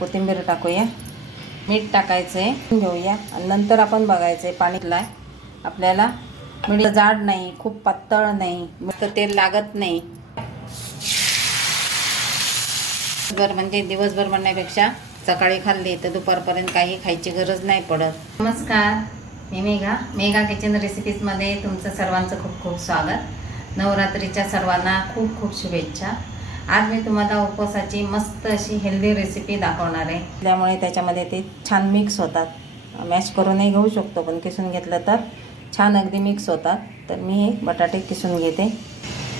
कोथिंबीर टाकूया. मीठ टाकायचं आहे घेऊया. आणि नंतर आपण बघायचं आहे पाणीला आपल्याला मीठ जाड नाही खूप पातळ नाही मग तेल लागत नाही. दिवसभर म्हणजे दिवसभर म्हणण्यापेक्षा सकाळी खाल्ली तर दुपारपर्यंत काही खायची गरज नाही पडत. नमस्कार. मी मेघा. मेघा किचन रेसिपीजमध्ये तुमचं सर्वांचं खूप खूप स्वागत. नवरात्रीच्या सर्वांना खूप खूप शुभेच्छा. आज मी तुम्हाला उपवासाची मस्त अशी हेल्दी रेसिपी दाखवणार आहे. त्यामुळे त्याच्यामध्ये ते छान मिक्स होतात. मॅश करूनही घेऊ शकतो पण किसून घेतलं तर छान अगदी मिक्स होतात. तर मी हे बटाटे किसून घेते.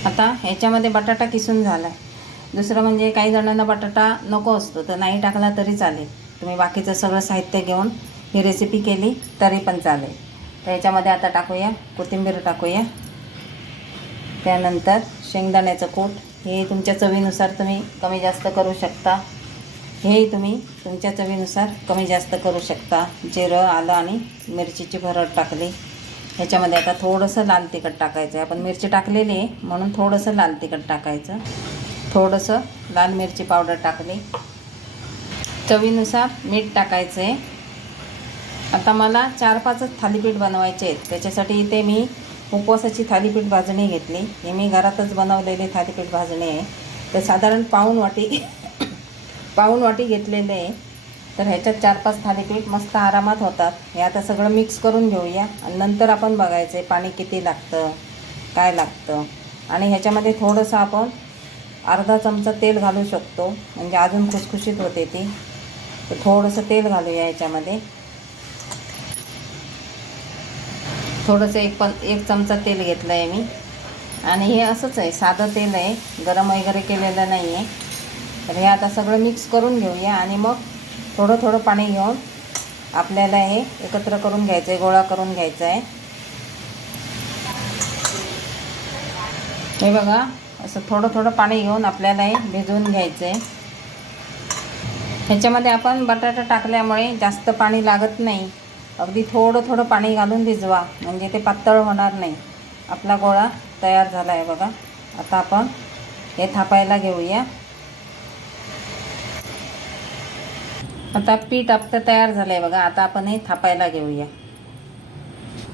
आता ह्याच्यामध्ये बटाटा किसून झाला. आहे दुसरं म्हणजे काही जणांना बटाटा नको असतो तर नाही टाकला तरी चालेल. तुम्ही बाकीचं सगळं साहित्य घेऊन ही रेसिपी केली तरी पण चालेल. तर ह्याच्यामध्ये आता टाकूया कोथिंबीर टाकूया. त्यानंतर शेंगदाण्याचं कूट. हे तुमच्या चवीनुसार तुम्ही कमी जास्त करू शकता. हेही तुम्ही तुमच्या चवीनुसार कमी जास्त करू शकता. जिरं आलं आणि मिरचीची भरड टाकली. ह्याच्यामध्ये आता थोडंसं लाल तिखट टाकायचं आहे. आपण मिरची टाकलेली आहे म्हणून थोडंसं लाल तिखट टाकायचं. थोडंसं लाल मिरची पावडर टाकली. चवीनुसार मीठ टाकायचं आहे आता मला चार पाचच थालीपीठ बनवायचे आहेत. त्याच्यासाठी इथे मी उपवासाची थालीपीठ भाजणी घेतली. हे मी घरातच बनवलेली थालीपीठ भाजणी आहे. तर साधारण पाऊण वाटी पाऊण वाटी घेतलेले आहे. तर ह्याच्यात चार पाच थालीपीठ मस्त आरामात होतात. हे आता सगळं मिक्स करून घेऊया. आणि नंतर आपण बघायचं आहे पाणी किती लागतं काय लागतं. आणि ह्याच्यामध्ये थोडंसं आपण अर्धा चमचा तेल घालू शकतो. म्हणजे अजून खुसखुशीत होते ती. तर थोडंसं तेल घालूया याच्यामध्ये थोडंसं एक पण एक चमचा तेल घेतलं आहे मी. आणि हे असंच आहे साधं तेल आहे गरम वगैरे केलेलं नाही आहे तर हे आता सगळं मिक्स करून घेऊया आणि मग थोडं थोडं पाणी घेऊन आपल्याला हे एकत्र करून घ्यायचं आहे गोळा करून घ्यायचा आहे हे बघा असं थोडं थोडं पाणी घेऊन आपल्याला हे भिजवून घ्यायचं आहे ह्याच्यामध्ये आपण बटाटा टाकल्यामुळे जास्त पाणी लागत नाही. अगदी थोडं थोडं पाणी घालून भिजवा. म्हणजे ते पातळ होणार नाही. आपला गोळा तयार झाला आहे बघा. आता आपण हे थापायला घेऊया. आता पीठ आपलं तयार झालं आहे बघा. आता आपण हे थापायला घेऊया.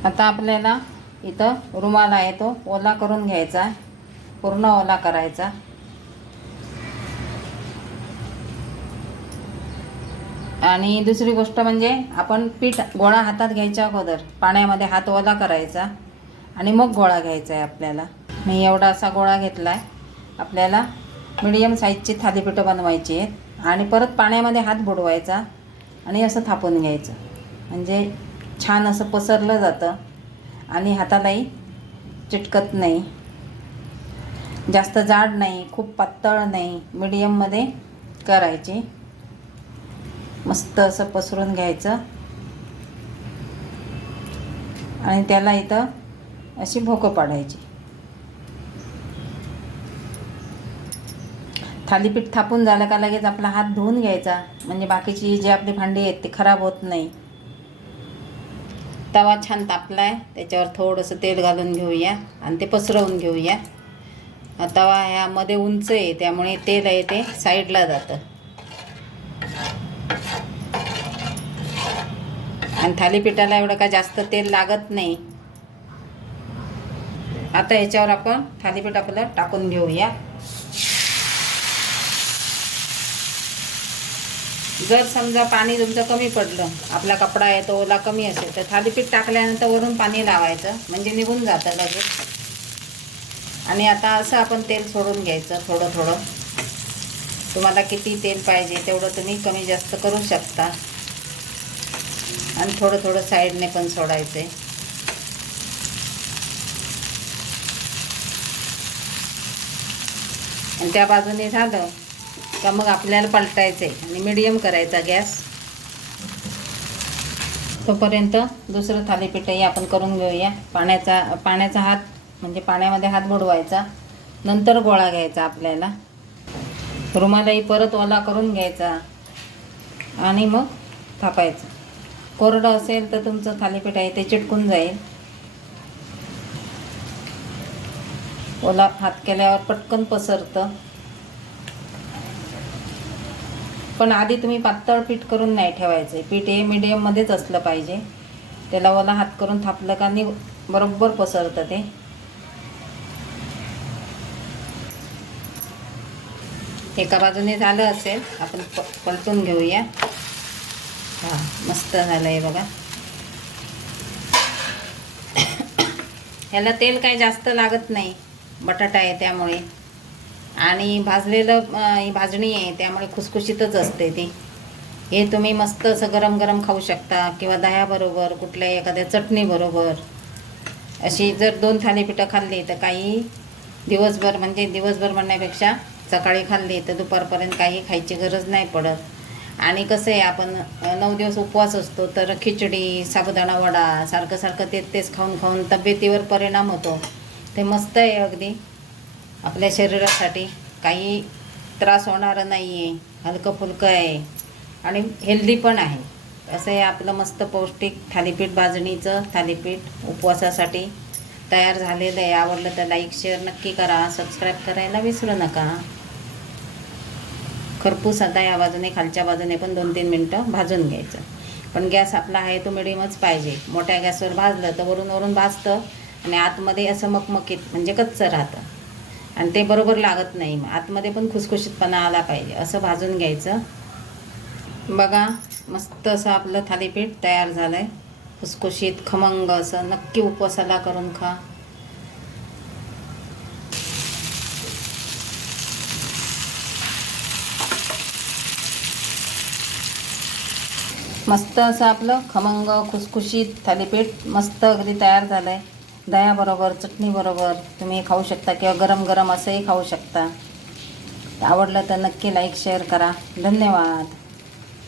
आता आपल्याला इथं रुमाल आहे तो. ओला करून घ्यायचा. पूर्ण ओला करायचा. आणि दुसरी गोष्ट म्हणजे आपण पीठ गोळा हातात घ्यायच्या अगोदर पाण्यामध्ये हात ओला करायचा आणि मग गोळा घ्यायचा आहे आपल्याला. मी एवढा असा गोळा घेतला आहे आपल्याला मिडियम साईजची थालीपीठं बनवायची आहेत आणि परत पाण्यामध्ये हात बुडवायचा आणि असं थापून घ्यायचं. म्हणजे छान असं पसरलं जातं आणि हातालाही चिटकत नाही. जास्त जाड नाही खूप पातळ नाही मिडियममध्ये करायची. मस्त असं पसरून घ्यायचं. आणि त्याला इथं अशी भोकं पाडायची. थालीपीठ थापून झालं का लगेच आपला हात धुवून घ्यायचा. म्हणजे बाकीची जी आपली भांडी आहेत ती खराब होत नाही. तवा छान तापला आहे त्याच्यावर थोडंसं तेल घालून घेऊया आणि ते पसरवून घेऊया. तवा ह्यामध्ये उंच आहे त्यामुळे तेल आहे ते साईडला जातं. आणि थालीपीठाला एवढं का जास्त तेल लागत नाही. आता याच्यावर आपण थालीपीठ आपलं टाकून घेऊया. जर समजा पाणी तुमचं कमी पडलं आपला कपडा आहे तो ओला कमी असेल तर थालीपीठ टाकल्यानंतर वरून पाणी लावायचं म्हणजे निघून जातं लगेच. आणि आता असं आपण तेल सोडून घ्यायचं थोडं थोडं तुम्हाला किती तेल पाहिजे तेवढं तुम्ही कमी जास्त करू शकता. आणि थोडं थोडं साईडने पण सोडायचं आहे आणि त्या बाजूने झालं का मग आपल्याला पलटायचं आहे आणि मिडियम करायचा गॅस. तोपर्यंत दुसरं थालीपीठही आपण करून घेऊया. पाण्याचा पाण्याचा हात म्हणजे पाण्यामध्ये हात बुडवायचा. नंतर गोळा घ्यायचा आपल्याला. रुमालाही परत ओला करून घ्यायचा. आणि मग थापायचं. कोरडं असेल तर तुमचं थालीपीठ आहे ते चिटकून जाईल. ओला हात केल्यावर पटकन पसरतं. पण आधी तुम्ही पातळ पीठ करून नाही ठेवायचे. पीठ हे मिडियममध्येच असलं पाहिजे. त्याला ओला हात करून थापलं का नि बरोबर पसरतं ते. एका बाजूने झालं असेल आपण प पलटून घेऊया. हां मस्त झालं आहे बघा. ह्याला तेल काही जास्त लागत नाही बटाटा आहे त्यामुळे. आणि भाजलेलं ही भाजणी आहे त्यामुळे खुसखुशीतच असते ती. हे तुम्ही मस्त असं गरम गरम खाऊ शकता किंवा दह्याबरोबर कुठल्याही एखाद्या चटणीबरोबर. अशी जर दोन थालीपीठं खाल्ली तर काही दिवसभर म्हणजे दिवसभर म्हणण्यापेक्षा सकाळी खाल्ली तर दुपारपर्यंत काही खायची गरज नाही पडत. आणि कसं आहे आपण नऊ दिवस उपवास असतो तर खिचडी साबुदाणा वडा सारखं सारखं ते तेच खाऊन खाऊन तब्येतीवर परिणाम होतो. ते मस्त आहे अगदी. आपल्या शरीरासाठी काही त्रास होणारं नाही आहे हलकं फुलकं आहे. आणि हेल्दी पण आहे. असं आहे आपलं मस्त पौष्टिक थालीपीठ भाजणीचं थालीपीठ उपवासासाठी तयार झालेलं आहे. आवडलं तर लाईक शेअर नक्की करा. सबस्क्राईब करायला विसरू नका. खरपूस आता या बाजूने खालच्या बाजूने पण दोन तीन मिनटं भाजून घ्यायचं. पण गॅस आपला आहे तो मिडियमच पाहिजे. मोठ्या गॅसवर भाजलं तर वरून वरून भाजतं आणि आतमध्ये असं मकमकीत म्हणजे कच्चं राहतं. आणि ते बरोबर लागत नाही. मग आतमध्ये पण खुसखुशीतपणा आला पाहिजे. असं भाजून घ्यायचं. बघा मस्त असं आपलं थालीपीठ तयार झालं आहे खुसखुशीत खमंग असं. नक्की उपवासाला करून खा. मस्त असं आपलं खमंग खुसखुशीत थालीपीठ मस्त अगदी तयार झालं आहे दह्याबरोबर चटणीबरोबर तुम्ही खाऊ शकता किंवा गरम गरम असंही खाऊ शकता. आवडलं तर नक्की लाईक शेअर करा. धन्यवाद.